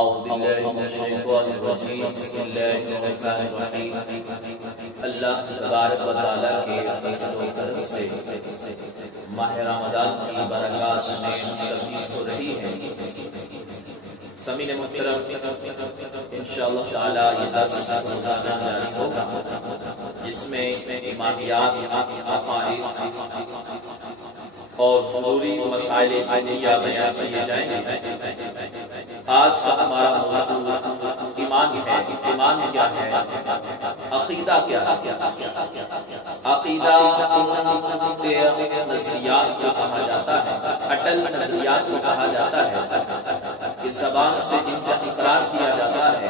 اعوذ باللہ من الشیطان الرجیم بسم اللہ الرحمن الرحیم۔ اللہ تبارک و تعالیٰ کے فضل و کرم سے ماہ رمضان کی برکات ہمیں مستفیض ہو رہی ہے۔ سامعین محترم، انشاءاللہ تعالیٰ یہ درس روزانہ جاری ہوگا جس میں ایمانیات، عقائد اور ضروری مسائل دینیہ بیان کیے جائیں گے۔ آج کا ہمارا موضوع ایمان ہے۔ ایمان کیا ہے؟ عقیدہ کیا ہے؟ عقیدہ نظریات کو کہا جاتا ہے، اٹل نظریات کو کہا جاتا ہے کہ زبان سے جن کا اقرار کیا جاتا ہے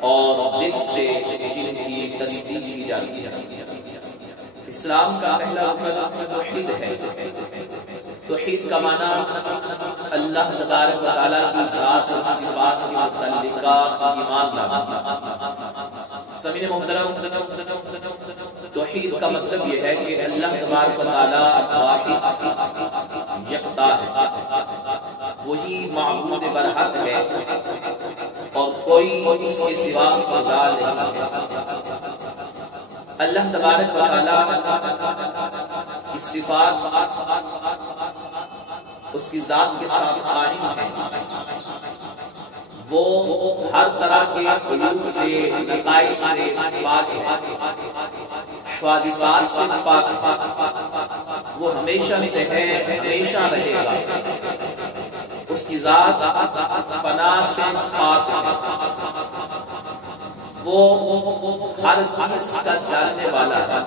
اور دل سے جن کی تصدیق کی جاتی ہے۔ اسلام کا پہلا رکن توحید ہے۔ توحید کا معنی اللہ تبارک و تعالیٰ کی ذات اور صفات کے متعلقہ ایمان لانا۔ سامعین محترم، توحید کا مطلب یہ ہے کہ اللہ تبارک و تعالیٰ واحد یکتا ہے، وہی معبود برحق ہے اور کوئی اس کے سوا خدا نہیں ہے۔ اللہ تبارک و تعالیٰ کی صفات اس کی ذات کے ساتھ قائم ہے۔ وہ ہر طرح کے عیوب سے، نقائص سے پاک ہے، حوادثات سے پاک ہے۔ وہ ہمیشہ سے ہے، ہمیشہ رہے گا۔ اس کی ذات فنا سے پاک ہے۔ وہ ہر چیز کا جاننے والا ہے۔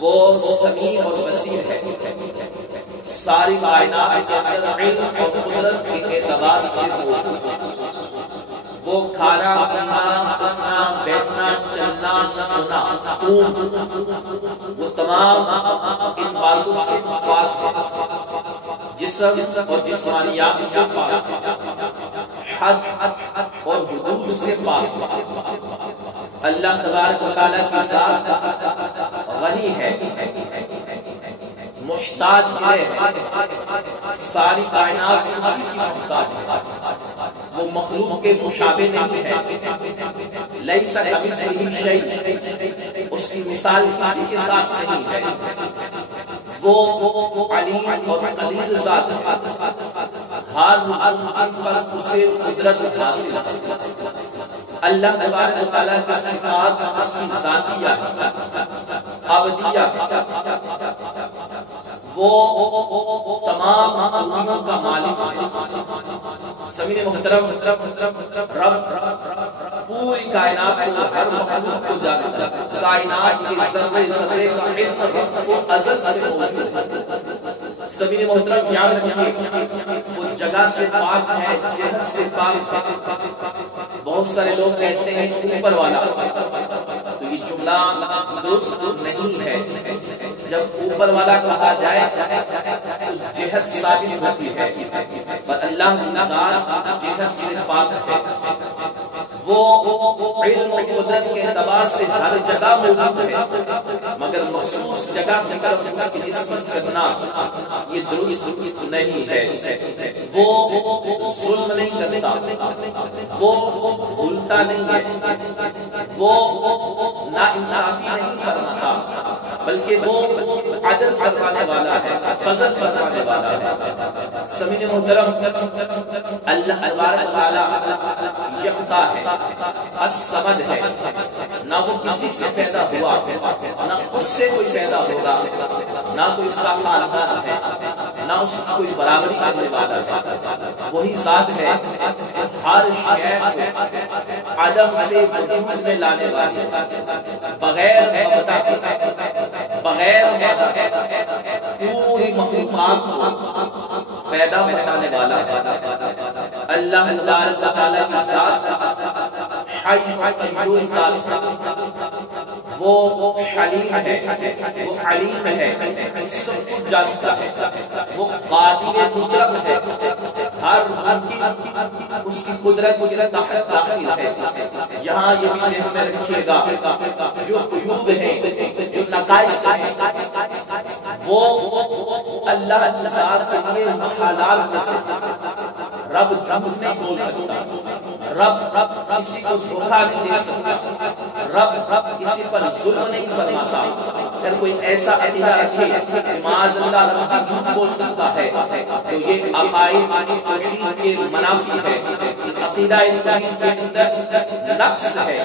وہ سمیع اور بصیر ہے۔ ساری کائنات کے اندر علم اور قدرت کے اعتبار سے موجود ہے۔ وہ کھانا، پینا، اٹھنا، بیٹھنا، چلنا، سونا، وہ تمام ان باتوں سے پاک ہے۔ جسم اور جسمانیات سے پاک ہے، حد اور حدود سے پاک ہے۔ اللہ تبارک و تعالیٰ کی ذات غنی ہے، محتاج ہے۔ ساری کائنات اسی کی محتاج ہے۔ وہ مخلوق کے مشابہ نہیں ہے۔ لیس کمثلہ شیء، اس کی مثال کسی کے ساتھ نہیں ہے۔ وہ علیم اور قدیر ذات ہے، ہر ممکن پر اسے قدرت حاصل ہے۔ اللہ تبارک و تعالیٰ کی صفات اس کی ذاتیہ ہے، ابدیہ ہے۔ وہ تمام خوبیوں کا مالک ہے۔ سامعین محترم، رب پوری کائنات کو، ہر مخلوق کو جانتا ہے۔ کائنات کے ذرے ذرے کا علم رب کو ازل سے موجود ہے۔ سامعین محترم، یاد رکھیے وہ جگہ سے پاک ہے، جہت سے پاک ہے۔ بہت سارے لوگ کہتے ہیں اوپر والا، تو یہ جملہ درست نہیں ہے۔ جب اوپر والا کہا جائے تو جہت ثابت ہوتی ہے، پر اللہ کی ذات جہت سے پاک ہے۔ وہ علم و قدرت کے اعتبار سے ہر جگہ موجود ہے، مگر مخصوص جگہ سے اس کی نسبت کرنا یہ درست نہیں ہے۔ وہ ظلم نہیں کرتا، وہ بھولتا نہیں ہے، وہ ناانصافی نہیں فرماتا، بلکہ وہ عدل فرمانے والا ہے، فضل فرمانے والا ہے۔ سامعین محترم، اللہ تبارک و تعالیٰ یکتا ہے، الصمد ہے۔ نہ وہ کسی سے پیدا ہوا، نہ اس سے کوئی پیدا ہوگا، نہ کوئی اس کا خاندان ہے، نہ اس کی کوئی برابری کرنے والا ہے۔ وہی ذات ہے جو ہر شے کو عدم سے وجود میں لانے والی ہے، بغیر مبدا کے، بغیر مبدا کے پوری مخلوقات کو پیدا فرمانے والا ہے۔ اللہ تبارک و تعالیٰ کی ذات حی قیوم ذات ہے۔ وہ حلیم ہے، وہ علیم ہے، سب کچھ جانتا ہے۔ وہ قادر مطلق ہے، ہر ممکن اس کی قدرت تحت داخل ہے۔ یہاں یہ بھی ذہن میں رکھیے گا، جو عیوب ہیں، جو نقائص ہیں، وہ اللہ کی ذات کے لیے محالات میں سے رب جھوٹ نہیں بول سکتا، رب کسی کو دھوکہ نہیں دے سکتا، رب کسی پر ظلم نہیں فرماتا۔ اگر کوئی ایسا عقیدہ رکھے کہ معاذ اللہ رب بھی جھوٹ بول سکتا ہے تو یہ عقائد توحید کے منافی ہے۔ عقیدہ توحید کے اندر نقص ہے،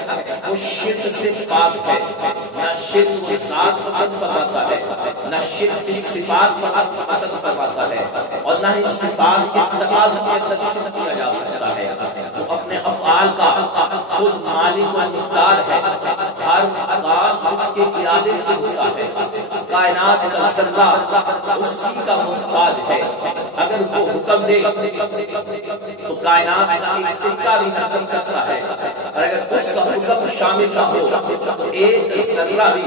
وہ شرک سے پاک ہے، نہ شرک کے ساتھ پسند فرماتا ہے، نہ شرک کی صفات پر پسند فرماتا ہے، اور نہ ہی صفات کے تقاضوں کے اندر شرک کیا جا سکتا ہے۔ وہ اپنے افعال کا خود مالک و مختار ہے، ہر کام اس کے ارادے سے ہوتا ہے، کائنات کا ذرہ اسی کا محتاج ہے۔ اگر وہ حکم دے تو کائنات کا ارتقا بھی حکم کرتا ہے، اور اگر اس کا حکم شامل نہ ہو تو ایک ذرہ بھی،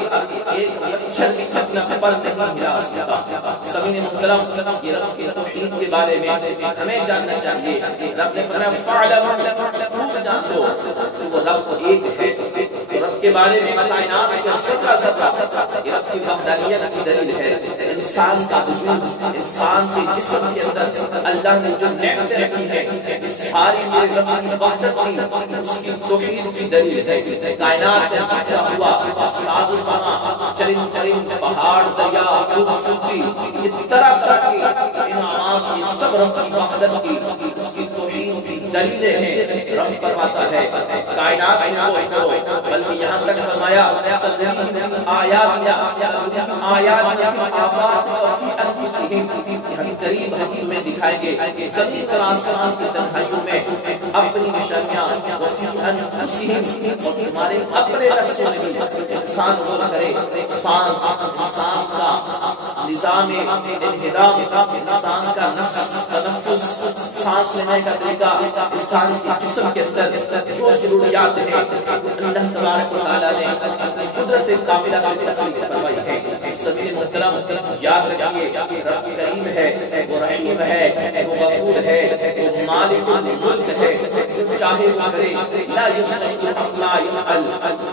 ایک مچھر بھی اپنے پر نہیں ہلا سکتا۔ سامعین محترم، یہ رب کے توحید کے بارے میں ہمیں جاننا چاہیے۔ رب نے فرمایا فَاعْلَمُوا، خوب جان لو کہ وہ رب ایک ہے۔ رب کے بارے میں کائنات کا ذرہ یہ رب کی وحدانیت کی دلیل ہے۔ انسان کا وجود، انسان کے جسم کے اندر اللہ نے جو نعمتیں رکھی ہیں، ساری میرے رب کی وحدت کی، اس کی توحید کی دلیل ہے۔ کائنات میں بکھرا ہوا ساز و سامان، چرند چرند، پہاڑ، دریا، خوبصورتی، یہ طرح طرح کے انعامات، یہ سب رب کی وحدت کی، اس کی توحید کی دلیلیں ہیں۔ رب فرماتا ہے کائنات کو، بلکہ یہاں تک فرمایا ہم قریب حقیق میں دکھائیں گے زمین تراس کی تنہائیوں میں اپنی نشانیاں، اور تمہارے اپنے نفسوں میں بھی۔ انسان غور کرے، سانس، انسان کا نظام انہدام، انسان کا نفس، تنفس، سانس لینے کا طریقہ، انسان کے جسم کے اندر جو ضروریات ہیں اللہ تبارک و تعالیٰ نے اپنی قدرت کاملہ سے تخلیق فرمائی ہے۔ سامعین محترم، یاد رکھیے رب کریم ہے، وہ رحیم ہے، وہ غفور ہے، وہ مالک الملک ہے، جو چاہے وہ کرے، لا یسأل عما یفعل،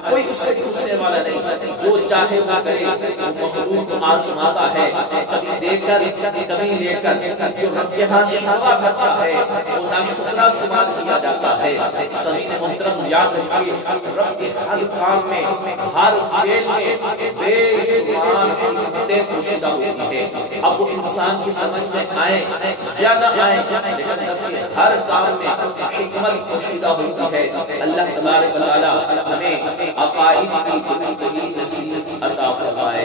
کوئی اس سے پوچھنے والا نہیں، جو چاہے وہ کرے۔ وہ مخلوق کو آزماتا ہے، کبھی دے کر کبھی لے کر، جو رب کے ہاں شکوہ کرتا ہے وہ ناشکرہ شمار کیا جاتا ہے۔ سامعین محترم، یاد رکھیے رب کے ہر کام میں، ہر فعل میں بے شمار حکمتیں پوشیدہ ہوتی ہے۔ اب وہ انسان کی سمجھ میں آئے یا نہ آئے، لیکن رب کے ہر کام میں حکمت پوشیدہ ہوتی ہے۔ اللہ تبارک و تعالی ہمیں عقائد کی درست نصیحت عطا فرمائے۔